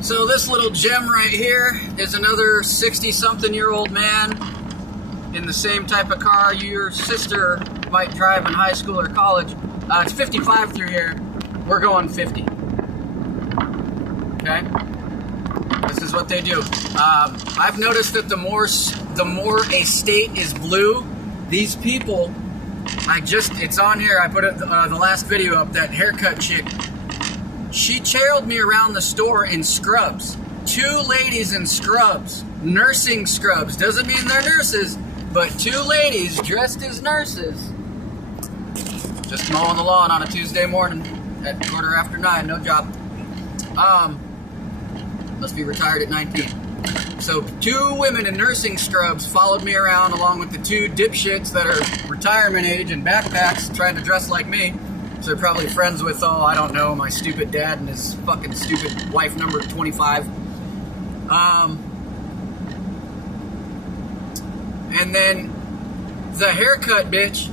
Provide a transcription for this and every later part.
So this little gem right here is another 60-something-year-old man in the same type of car your sister might drive in high school or college. It's 55 through here. We're going 50. Okay? This is what they do. I've noticed that the more a state is blue, these people, it's on here, I put it, the last video up, that haircut chick, she trailed me around the store in scrubs. 2 ladies in scrubs, nursing scrubs. Doesn't mean they're nurses, but 2 ladies dressed as nurses. Just mowing the lawn on a Tuesday morning at 9:15, no job. Must be retired at 19. So 2 women in nursing scrubs followed me around along with the 2 dipshits that are retirement age and backpacks trying to dress like me. So they're probably friends with, oh, I don't know, my stupid dad and his fucking stupid wife number 25. And then the haircut bitch,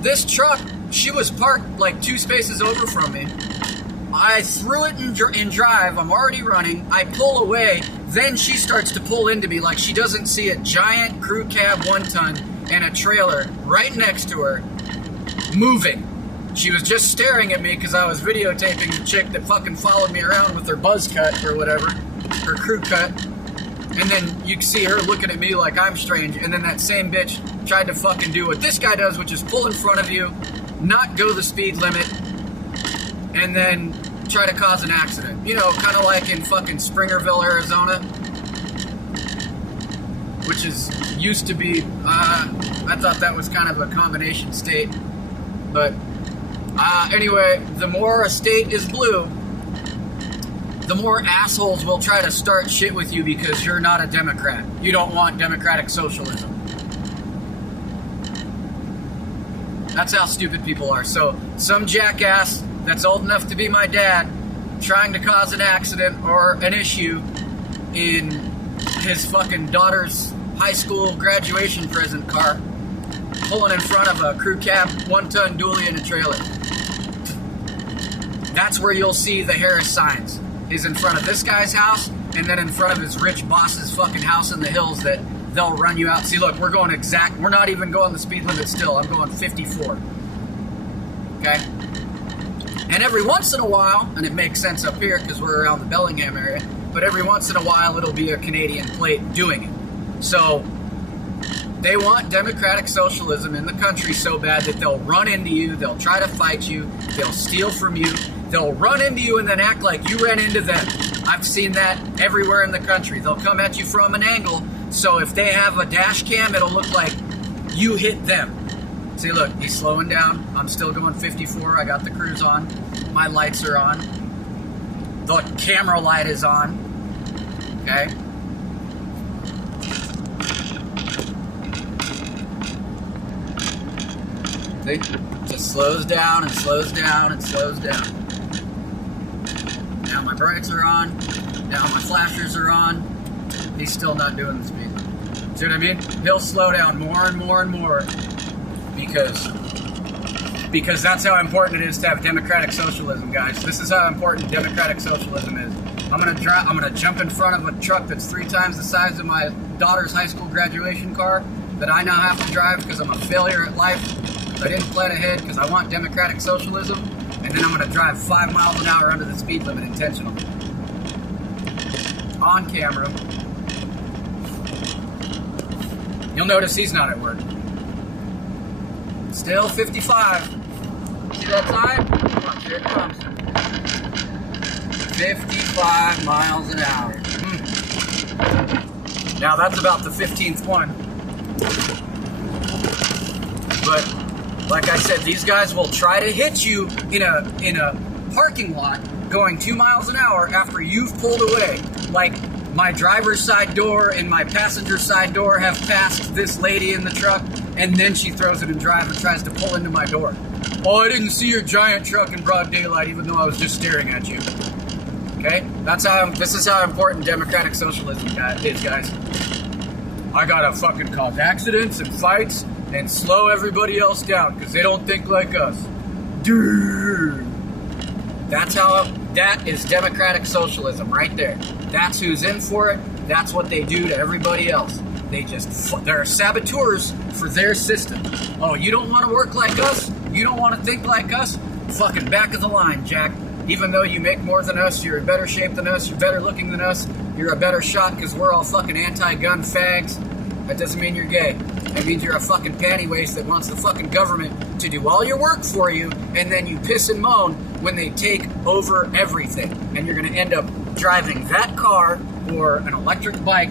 this truck, she was parked like 2 spaces over from me. I threw it in drive, I'm already running, I pull away, then she starts to pull into me like she doesn't see a giant crew cab 1-ton and a trailer right next to her, moving. She was just staring at me because I was videotaping the chick that fucking followed me around with her buzz cut or whatever, her crew cut. And then you can see her looking at me like I'm strange. And then that same bitch tried to fucking do what this guy does, which is pull in front of you, not go the speed limit, and then try to cause an accident. You know, kind of like in fucking Springerville, Arizona, which used to be, I thought that was kind of a combination state. But anyway, the more a state is blue, the more assholes will try to start shit with you because you're not a Democrat. You don't want democratic socialism. That's how stupid people are. So some jackass that's old enough to be my dad trying to cause an accident or an issue in his fucking daughter's high school graduation present car, pulling in front of a crew cab 1-ton dually and a trailer. That's where you'll see the Harris signs, is in front of this guy's house and then in front of his rich boss's fucking house in the hills that they'll run you out. See, look, we're not even going the speed limit still. I'm going 54. Okay? And every once in a while, and it makes sense up here because we're around the Bellingham area, but every once in a while it'll be a Canadian plate doing it. So they want democratic socialism in the country so bad that they'll run into you, they'll try to fight you, they'll steal from you, they'll run into you and then act like you ran into them. I've seen that everywhere in the country. They'll come at you from an angle, so if they have a dash cam, it'll look like you hit them. See, look, he's slowing down. I'm still going 54. I got the cruise on. My lights are on. The camera light is on. Okay? See? Just slows down and slows down and slows down. Now my brights are on. Now my flashers are on. He's still not doing the speed. See what I mean? He'll slow down more and more and more because that's how important it is to have democratic socialism, guys. This is how important democratic socialism is. I'm gonna jump in front of a truck that's 3 times the size of my daughter's high school graduation car that I now have to drive because I'm a failure at life. I didn't plan ahead because I want democratic socialism, and then I'm gonna drive 5 miles an hour under the speed limit intentionally. On camera. You'll notice he's not at work. Still 55. See that sign? Come on, here it comes. 55 miles an hour. Now that's about the 15th one. But like I said, these guys will try to hit you in a parking lot going 2 miles an hour after you've pulled away. Like my driver's side door and my passenger side door have passed this lady in the truck, and then she throws it in drive and tries to pull into my door. Oh, I didn't see your giant truck in broad daylight even though I was just staring at you. Okay? This is how important democratic socialism is, guys. I gotta fucking cause accidents and fights and slow everybody else down because they don't think like us. Dude. That's how That is democratic socialism right there. That's who's in for it. That's what they do to everybody else. They're saboteurs for their system. Oh, you don't want to work like us? You don't want to think like us? Fucking back of the line, Jack. Even though you make more than us, you're in better shape than us, you're better looking than us, you're a better shot because we're all fucking anti-gun fags. That doesn't mean you're gay. That means you're a fucking panty waste that wants the fucking government to do all your work for you, and then you piss and moan when they take over everything. And you're going to end up driving that car or an electric bike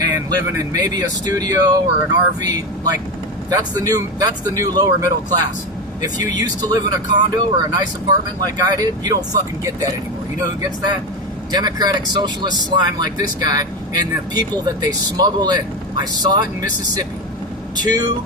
and living in maybe a studio or an RV. Like, that's the new lower middle class. If you used to live in a condo or a nice apartment like I did, you don't fucking get that anymore. You know who gets that? Democratic socialist slime like this guy and the people that they smuggle in. I saw it in Mississippi. 2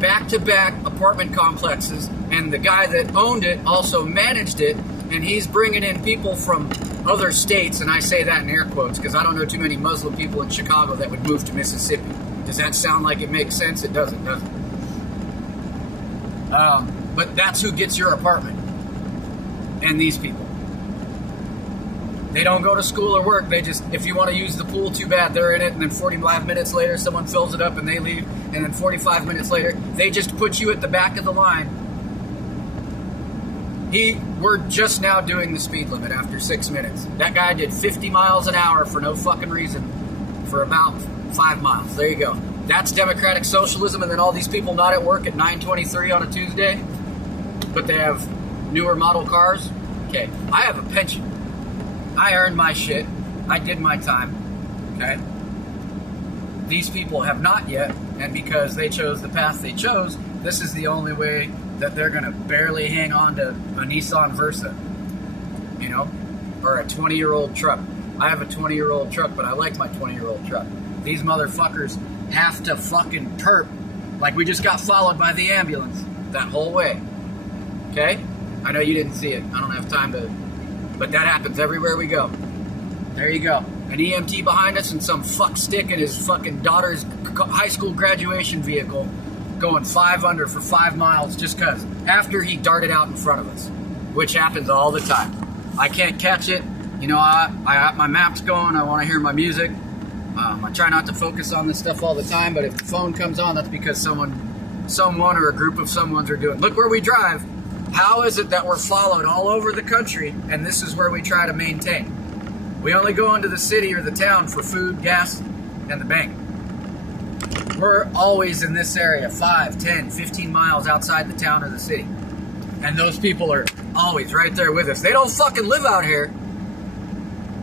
back-to-back apartment complexes, and the guy that owned it also managed it, and he's bringing in people from other states, and I say that in air quotes because I don't know too many Muslim people in Chicago that would move to Mississippi. Does that sound like it makes sense? It doesn't, does it? But that's who gets your apartment. And these people. They don't go to school or work. They just, if you want to use the pool, too bad, they're in it. And then 45 minutes later, someone fills it up and they leave. And then 45 minutes later, they just put you at the back of the line. We're just now doing the speed limit after 6 minutes. That guy did 50 miles an hour for no fucking reason for about 5 miles. There you go. That's democratic socialism. And then all these people not at work at 9:23 on a Tuesday, but they have newer model cars. Okay, I have a pension. I earned my shit. I did my time. Okay? These people have not yet, and because they chose the path they chose, this is the only way that they're going to barely hang on to a Nissan Versa. You know? Or a 20-year-old truck. I have a 20-year-old truck, but I like my 20-year-old truck. These motherfuckers have to fucking perp like we just got followed by the ambulance that whole way. Okay? I know you didn't see it. I don't have time to... But that happens everywhere we go. There you go. An EMT behind us and some fuck stick in his fucking daughter's high school graduation vehicle going 5 under for 5 miles just because. After he darted out in front of us. Which happens all the time. I can't catch it. You know, I got my maps going. I want to hear my music. I try not to focus on this stuff all the time, but if the phone comes on, that's because someone or a group of someones are doing. Look where we drive. How is it that we're followed all over the country, and this is where we try to maintain? We only go into the city or the town for food, gas, and the bank. We're always in this area, 5, 10, 15 miles outside the town or the city. And those people are always right there with us. They don't fucking live out here.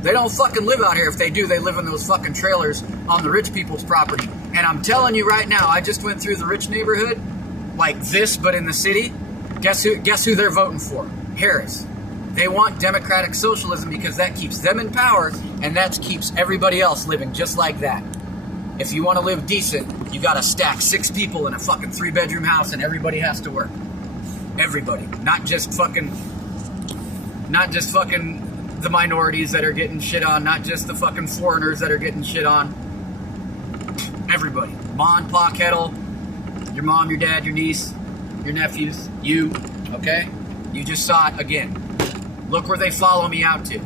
They don't fucking live out here. If they do, they live in those fucking trailers on the rich people's property. And I'm telling you right now, I just went through the rich neighborhood, like this, but in the city. Guess who they're voting for? Harris. They want democratic socialism because that keeps them in power, and that keeps everybody else living just like that. If you want to live decent, you got to stack 6 people in a fucking 3-bedroom house, and everybody has to work. Everybody, not just fucking the minorities that are getting shit on, not just the fucking foreigners that are getting shit on. Everybody. Ma and Pa Kettle, your mom, your dad, your niece, your nephews, you, okay? You just saw it again. Look where they follow me out to.